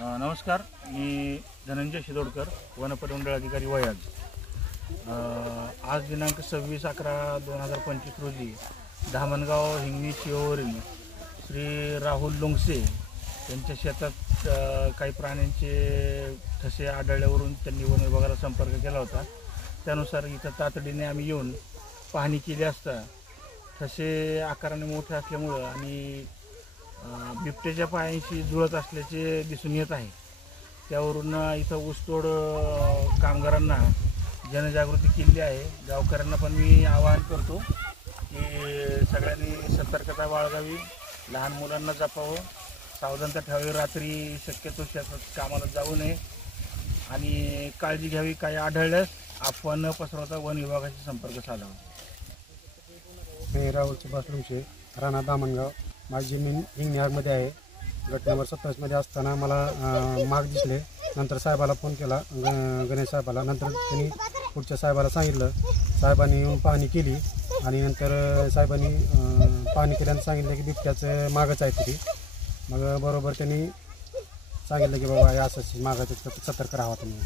नमस्कार, मी धनंजय शिदोडकर, वनपरिमंडळ अधिकारी वयाज। आज दिनांक 26/11/2025 रोजी धामणगाव हिंगणी शिववरील श्री राहुल लोंगसे यांच्या शेतात काही प्राण्यांचे ठसे आढळल्यावरून त्यांनी वन विभागाला संपर्क केला होता। त्यानुसार इथं तातडीने आम्ही येऊन पाहणी केली असता ठसे आकाराने मोठे असल्यामुळे आणि बिबट्याच्या पायांशी जुळत असल्याचे दिसून येत आहे। त्यावरून इथं ऊसतोड कामगारांना जनजागृती केली आहे। गावकऱ्यांना पण मी आवाहन करतो की सगळ्यांनी सतर्कता बाळगावी, लहान मुलांना जपावं, सावधानता ठेवावी, रात्री शक्यतो शेतात कामाला जाऊ नये आणि काळजी घ्यावी। काही आढळल्यास अफवा न पसरवता वन विभागाशी संपर्क साधावा। मी राहुल सुभाष लोंगसे, राणा धामणगाव। माझी जमीन हिंगण्यामध्ये आहे। गट नंबर 27 मध्ये असताना मला माग दिसले। नंतर साहेबाला फोन केला, गणेश साहेबाला। नंतर त्यांनी पुढच्या साहेबाला सांगितलं। साहेबांनी येऊन पाहणी केली आणि नंतर साहेबांनी पाहणी केल्यानंतर सांगितलं की बिबट्याचं मागच आहे तिथे। मग बरोबर त्यांनी सांगितलं की बाबा हे असंच मागाचं सतर्क राहावा तुम्ही।